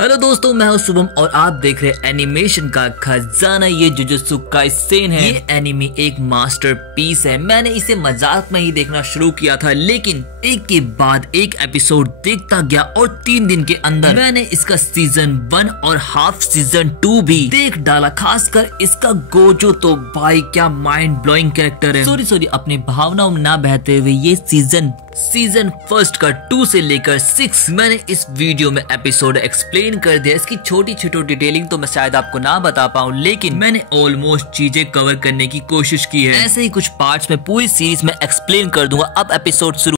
Hello दोस्तों, मैं हूं शुभम और आप देख रहे हैं एनिमेशन का खजाना। ये जुजुत्सु काइसेन है। ये एनिमे एक मास्टरपीस है। मैंने इसे मजाक में ही देखना शुरू किया था, लेकिन एक के बाद एक एपिसोड देखता गया और 3 दिन के अंदर मैंने इसका सीजन 1 और हाफ सीजन 2 भी देख डाला। खासकर इसका गोजो तो भाई क्या माइंड ब्लोइंग कैरेक्टर है। सॉरी अपनी भावनाओं में ना बहते हुए ये सीजन फर्स्ट का 2 से लेकर 6 मैंने इस वीडियो में एपिसोड एक्सप्लेन कर दिया। इसकी छोटी छोटी डिटेलिंग तो मैं शायद आपको ना बता पाऊं, लेकिन मैंने ऑलमोस्ट चीजें कवर करने की कोशिश की है। ऐसे ही कुछ पार्ट्स में पूरी सीरीज में एक्सप्लेन कर दूंगा। अब एपिसोड शुरू।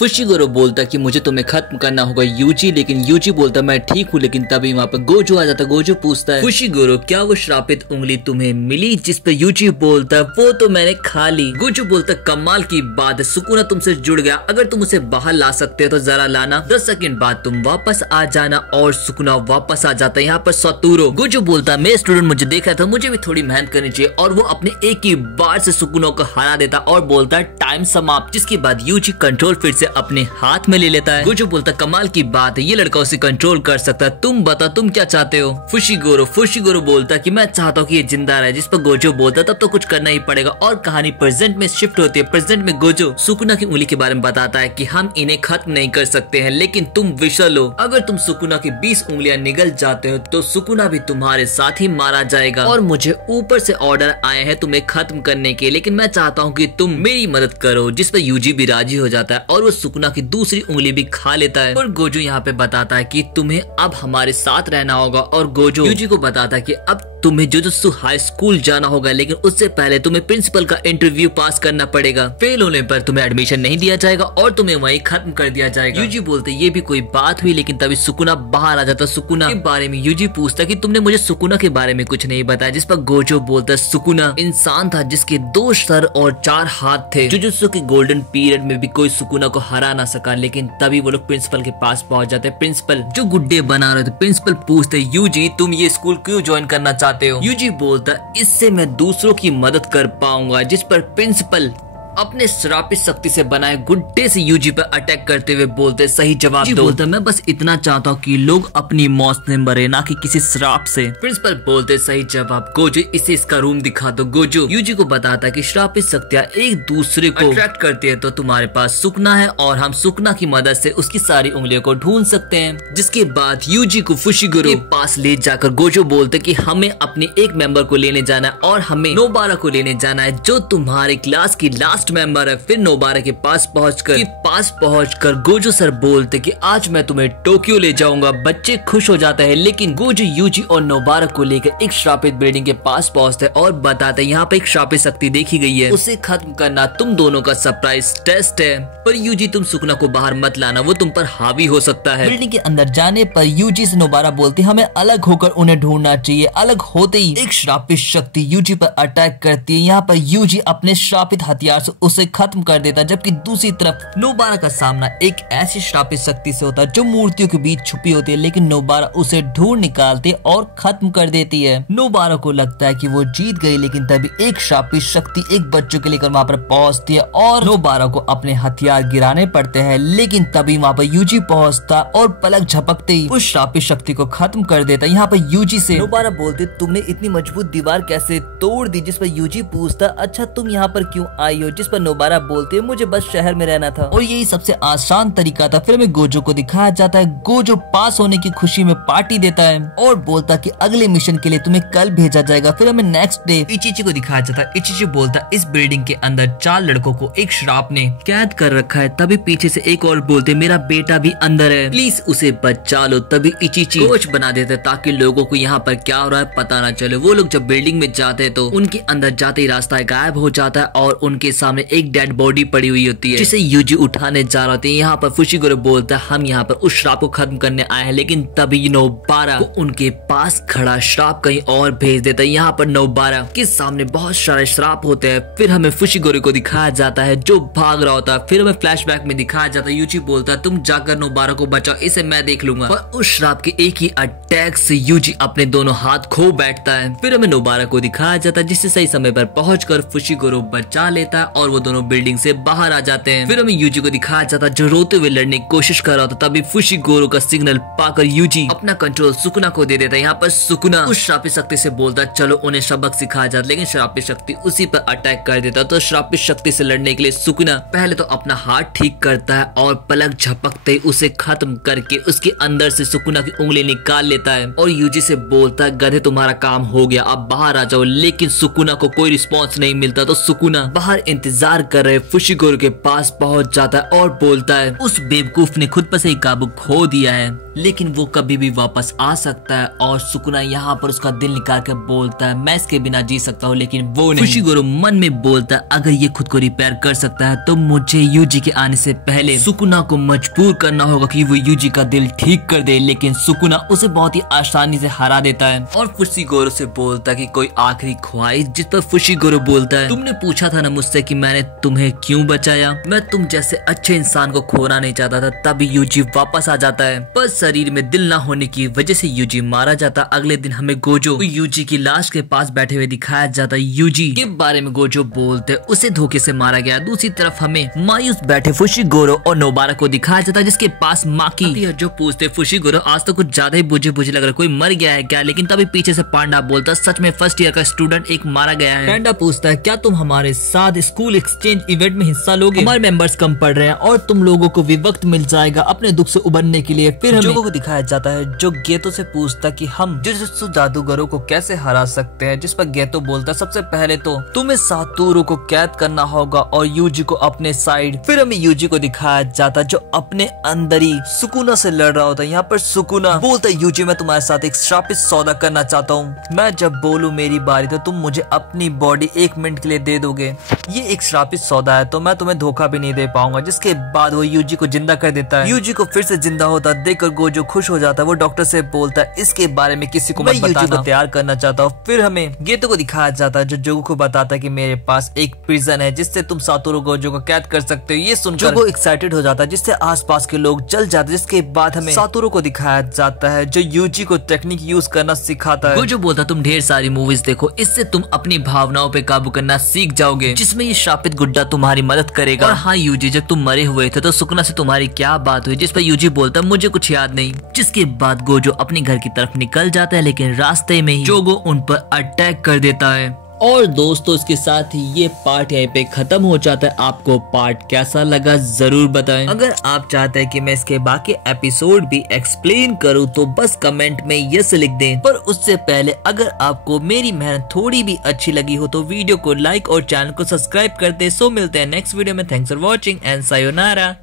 फुशिगोरो बोलता कि मुझे तुम्हें खत्म करना होगा यूजी, लेकिन यूजी बोलता मैं ठीक हूँ। लेकिन तभी वहाँ पर गोजो आ जाता। गोजो पूछता है फुशिगोरो क्या वो श्रापित उंगली तुम्हें मिली? जिस पर यूजी बोलता वो तो मैंने खा ली। गोजो बोलता कमाल की बात है, सुकुना तुमसे जुड़ गया। अगर तुम उसे बाहर ला सकते हो तो जरा लाना। 10 सेकंड बाद तुम वापस आ जाना। और सुकुना वापस आ जाता है। यहाँ पर सतूरो गोजो बोलता मेरे स्टूडेंट मुझे देख रहा था, मुझे भी थोड़ी मेहनत करनी चाहिए। और वो अपने एक ही बार से सुकुना को हरा देता और बोलता टाइम समाप्त। जिसके बाद यूजी कंट्रोल फिर से अपने हाथ में ले लेता है। गोजो बोलता कमाल की बात है, ये लड़का उसे कंट्रोल कर सकता है। तुम बता तुम क्या चाहते हो? फुशिगोरो बोलता कि मैं चाहता हूँ कि ये जिंदा रहे। जिस पर गोजो बोलता तब तो कुछ करना ही पड़ेगा। और कहानी प्रेजेंट में शिफ्ट होती है। प्रेजेंट में गोजो सुकुना की उंगली के बारे में बताता है कि हम इन्हें खत्म नहीं कर सकते हैं, लेकिन तुम विशल हो। अगर तुम सुकुना की 20 उंगलियां निगल जाते हो तो सुकुना भी तुम्हारे साथ ही मारा जाएगा। और मुझे ऊपर से ऑर्डर आए हैं तुम्हें खत्म करने के, लेकिन मैं चाहता हूँ कि तुम मेरी मदद करो। जिस पर यूजी भी राजी हो जाता है और वो सुकुना की दूसरी उंगली भी खा लेता है। और गोजो यहाँ पे बताता है कि तुम्हें अब हमारे साथ रहना होगा। और गोजो यूजी को बताता है कि अब तुम्हें जुजुत्सु हाई स्कूल जाना होगा, लेकिन उससे पहले तुम्हें प्रिंसिपल का इंटरव्यू पास करना पड़ेगा। फेल होने पर तुम्हें एडमिशन नहीं दिया जाएगा और तुम्हें वहीं खत्म कर दिया जाएगा। यूजी बोलते ये भी कोई बात हुई, लेकिन तभी सुकुना बाहर आ जाता। सुकुना के बारे में यूजी पूछता कि तुमने मुझे सुकुना के बारे में कुछ नहीं बताया। जिस पर गोजो बोलता सुकुना इंसान था जिसके 2 सर और 4 हाथ थे। जुजुत्सु के गोल्डन पीरियड में भी कोई सुकुना को हरा ना सका। लेकिन तभी वो लोग प्रिंसिपल के पास पहुंच जाते। प्रिंसिपल जो गुड्डे बना रहे थे, प्रिंसिपल पूछते यूजी तुम ये स्कूल क्यों ज्वाइन करना चाहते हो? यूजी बोलता इससे मैं दूसरों की मदद कर पाऊंगा। जिस पर प्रिंसिपल अपने श्रापित शक्ति से बनाए गुड्डे से यूजी पर अटैक करते हुए बोलते सही जवाब दो। बोलता मैं बस इतना चाहता हूँ कि लोग अपनी मौत से मरे, ना कि किसी श्राप से। प्रिंसिपल बोलते सही जवाब। गोजो इसे इसका रूम दिखा दो। गोजो यूजी को बताता कि श्रापित शक्तियाँ एक दूसरे को अट्रैक्ट करती है, तो तुम्हारे पास सुकुना है और हम सुकुना की मदद से उसकी सारी उंगलियों को ढूंढ सकते हैं। जिसके बाद यूजी को फुशिगोरो के पास ले जाकर गोजो बोलते कि हमें अपने एक मेंबर को लेने जाना है और हमें नोबारा को लेने जाना है जो तुम्हारे क्लास की लास्ट मेंबर है। फिर नोबारा के पास पहुंचकर गोजो सर बोलते कि आज मैं तुम्हें टोक्यो ले जाऊंगा। बच्चे खुश हो जाते हैं, लेकिन गोजो यूजी और नोबारा को लेकर एक श्रापित बिल्डिंग के पास पहुंचते और बताते यहाँ पे एक श्रापित शक्ति देखी गई है, उसे खत्म करना तुम दोनों का सरप्राइज टेस्ट है। पर यूजी तुम सुकुना को बाहर मत लाना, वो तुम पर हावी हो सकता है। बिल्डिंग के अंदर जाने पर यूजी से नोबारा बोलती हमें अलग होकर उन्हें ढूंढना चाहिए। अलग होते ही एक श्रापित शक्ति यूजी पर अटैक करती है। यहाँ पर यूजी अपने श्रापित हथियार से उसे खत्म कर देता, जबकि दूसरी तरफ नोबारा का सामना एक ऐसी श्रापित शक्ति से होता है जो मूर्तियों के बीच छुपी होती है, लेकिन नोबारा उसे ढूंढ निकालती है और खत्म कर देती है। नोबारा को लगता है कि वो जीत गई, लेकिन तभी एक श्रापित शक्ति एक बच्चों के लेकर वहाँ पर पहुंचती है और नोबारा को अपने हथियार गिराने पड़ते हैं। लेकिन तभी वहाँ पर यूजी पहुंचता और पलक झपकते ही उस श्रापित शक्ति को खत्म कर देता। यहाँ पर यूजी से नोबारा बोलते तुमने इतनी मजबूत दीवार कैसे तोड़ दी? जिस पर यूजी पूछता अच्छा तुम यहाँ पर क्यों आई हो? जिस पर नोबारा बोलते मुझे बस शहर में रहना था और यही सबसे आसान तरीका था। फिर हमें गोजो को दिखाया जाता है। गोजो पास होने की खुशी में पार्टी देता है और बोलता कि अगले मिशन के लिए तुम्हें कल भेजा जाएगा। फिर हमें नेक्स्ट डे इचिची को दिखाया जाता है। इचिची बोलता इस बिल्डिंग के अंदर 4 लड़कों को एक श्राप ने कैद कर रखा है। तभी पीछे से एक और बोलते मेरा बेटा भी अंदर है, प्लीज उसे बचा लो। तभी इचिची कोच बना देते ताकि लोगों को यहाँ पर क्या हो रहा है पता ना चले। वो लोग जब बिल्डिंग में जाते हैं तो उनके अंदर जाते ही रास्ता गायब हो जाता है और उनके सामने एक डेड बॉडी पड़ी हुई होती है जिसे यूजी उठाने जा रहे होते हैं। यहाँ पर फुशिगोरो बोलता है हम यहाँ पर उस श्राप को खत्म करने आए हैं, लेकिन तभी नोबारा को उनके पास खड़ा श्राप कहीं और भेज देता है। यहाँ पर नोबारा के सामने बहुत सारे श्राप होते हैं। फिर हमें फुशिगोरो को दिखाया जाता है जो भाग रहा होता है। फिर हमें फ्लैशबैक में दिखाया जाता है यूजी बोलता है तुम जाकर नोबारा को बचाओ, इसे मैं देख लूंगा। और उस श्राप के एक ही अटैक से यूजी अपने दोनों हाथ खो बैठता है। फिर हमें नोबारा को दिखाया जाता है जिससे सही समय पर पहुंचकर फुशिगोरो बचा लेता है और और वो दोनों बिल्डिंग से बाहर आ जाते हैं। फिर हमें यूजी को दिखाया जाता जो रोते हुए लड़ने की कोशिश कर रहा था। तभी फुशिगोरो का सिग्नल पाकर यूजी अपना कंट्रोल सुकुना को दे देता है। यहाँ पर सुकुना उस श्रापित शक्ति से बोलता चलो उन्हें सबक सिखाया जाता, लेकिन श्रापित शक्ति उसी पर अटैक कर देता। तो श्रापित शक्ति से लड़ने के लिए सुकुना पहले तो अपना हाथ ठीक करता है और पलक झपकते उसे खत्म करके उसके अंदर से सुकुना की उंगली निकाल लेता है और यूजी से बोलता है गधे तुम्हारा काम हो गया, अब बाहर आ जाओ। लेकिन सुकुना को कोई रिस्पॉन्स नहीं मिलता। तो सुकुना बाहर इंतजार कर रहे फुशिगोरो के पास पहुंच जाता है और बोलता है उस बेवकूफ ने खुद पर से ही काबू खो दिया है, लेकिन वो कभी भी वापस आ सकता है। और सुकुना यहाँ पर उसका दिल निकाल कर बोलता है मैं इसके बिना जी सकता हूँ, लेकिन वो नहीं। फुशिगोरो मन में बोलता है अगर ये खुद को रिपेयर कर सकता है तो मुझे यूजी के आने से पहले सुकुना को मजबूर करना होगा कि वो यूजी का दिल ठीक कर दे। लेकिन सुकुना उसे बहुत ही आसानी से हरा देता है और फुशिगोरो से बोलता है कि कोई आखिरी ख्वाहिश, जिस पर फुशिगोरो बोलता है तुमने पूछा था ना मुझसे कि मैंने तुम्हें क्यों बचाया, मैं तुम जैसे अच्छे इंसान को खोना नहीं चाहता था। तभी यूजी वापस आ जाता है, पर शरीर में दिल ना होने की वजह से यूजी मारा जाता। अगले दिन हमें गोजो यूजी की लाश के पास बैठे हुए दिखाया जाता। यूजी के बारे में गोजो बोलते उसे धोखे से मारा गया। दूसरी तरफ हमें मायूस बैठे फुशिगोरो और नोबारा को दिखाया जाता जिसके पास माकी जो पूछते फुशिगोरो आज तो कुछ ज्यादा ही बुझे लग रहा, कोई मर गया है क्या? लेकिन तभी पीछे से पांडा बोलता सच में फर्स्ट ईयर का स्टूडेंट एक मारा गया है। पांडा पूछता है क्या तुम हमारे साथ स्कूल एक्सचेंज इवेंट में हिस्सा लोगे? हमारे मेंबर्स कम पड़ रहे हैं और तुम लोगों को भी वक्त मिल जाएगा अपने दुख से उबरने के लिए। फिर जोगो को दिखाया जाता है जो गेतो से पूछता कि हम जुजुत्सु जादूगरों को कैसे हरा सकते हैं, जिस पर गेतो बोलता सबसे पहले तो तुम्हें सातोरू को कैद करना होगा और यूजी को अपने साइड। फिर हमें यूजी को दिखाया जाता जो अपने अंदर ही सुकुना से लड़ रहा होता है। यहाँ पर सुकुना बोलता है यूजी मैं तुम्हारे साथ एक श्रापित सौदा करना चाहता हूँ, मैं जब बोलूँ मेरी बारी तो तुम मुझे अपनी बॉडी 1 मिनट के लिए दे दोगे। ये एक श्रापित सौदा है तो मैं तुम्हें धोखा भी नहीं दे पाऊंगा। जिसके बाद वो यूजी को जिंदा कर देता है। यूजी को फिर से जिंदा होता देखकर गोजो खुश हो जाता है। वो डॉक्टर से बोलता है इसके बारे में किसी को मत बताना, यूजी को तैयार करना चाहता हूँ। फिर हमें गेतो को दिखाया जाता है जो जोगो को बताता है कि मेरे पास एक प्रिजन है जिससे तुम सातोरू गोजो को कैद कर सकते हो। ये सुनकर जोगो एक्साइटेड हो जाता है जिससे आसपास के लोग जल जाते। जिसके बाद हमें सातोरू को दिखाया जाता है जो यूजी को टेक्निक यूज करना सिखाता है। गोजो बोलता तुम ढेर सारी मूवीज देखो, इससे तुम अपनी भावनाओं पे काबू करना सीख जाओगे, जिसमें ये श्रापित गुड्डा तुम्हारी मदद करेगा। और हाँ यूजी जब तुम मरे हुए थे तो सुकुना से तुम्हारी क्या बात हुई? जिस पर यूजी बोलता मुझे कुछ याद नहीं। जिसके बाद गोजो अपने घर की तरफ निकल जाता है लेकिन रास्ते में ही जोगो उन पर अटैक कर देता है। और दोस्तों इसके साथ ही ये पार्ट यहीं पे खत्म हो जाता है। आपको पार्ट कैसा लगा जरूर बताएं। अगर आप चाहते हैं कि मैं इसके बाकी एपिसोड भी एक्सप्लेन करूं तो बस कमेंट में यस लिख दें। पर उससे पहले अगर आपको मेरी मेहनत थोड़ी भी अच्छी लगी हो तो वीडियो को लाइक और चैनल को सब्सक्राइब कर दे। सो मिलते हैं नेक्स्ट वीडियो में। Thanks for watching and sayonara.